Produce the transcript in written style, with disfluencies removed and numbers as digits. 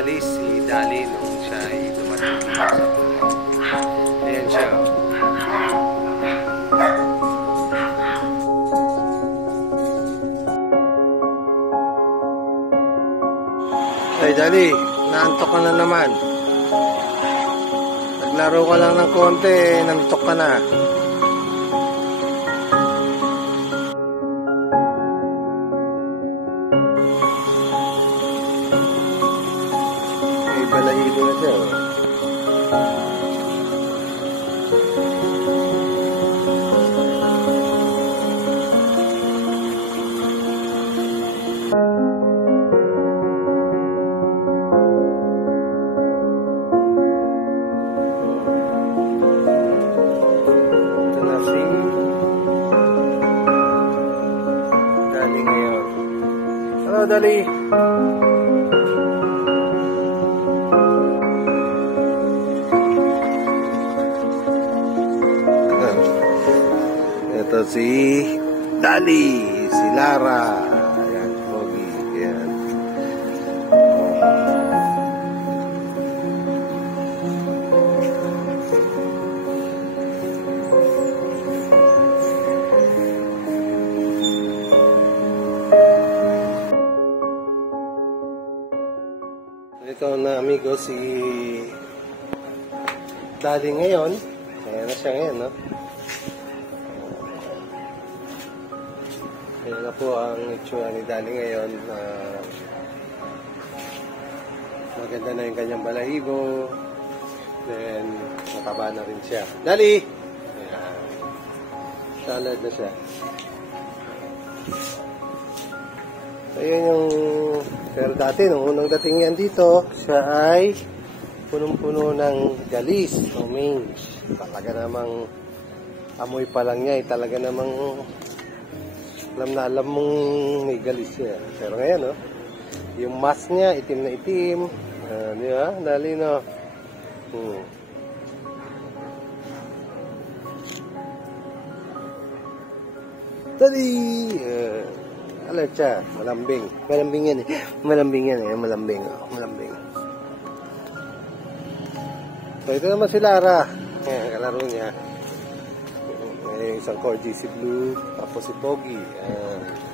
galis si Dali nung siya ay dumating dito sa bahay. Ayan siya. Ay Dali, naantok ka na naman. Naglaro ka lang ng konti, nantok ka na. May balahibo na siya. Hello, Dali. Ito si Dali, si Lara. Ayan, Pogi. Ayan. Ito na amigo si Dali ngayon. Ayan na siya ngayon, no? Ayan na po ang itsura ni Dali ngayon. Maganda na yung kanyang balahibo. Then, mataba na rin siya. Dali! Ayan. Salad na siya. Ayun yung... Pero dati, nung unang dating yan dito, siya ay punong-puno ng galis o mange. Talaga namang amoy pa lang niya, talaga namang alam na alam mong may galis siya. Pero ngayon, no, yung mask niya, itim na itim. Di ba? Dali, no? Dali! Alert siya, malambing. Malambing yan eh. Malambing yan eh, malambing. Malambing. So, ito naman si Lara. Ayan, kalaro niya. May isang Corgi si Blue, tapos si Pogi. Ayan.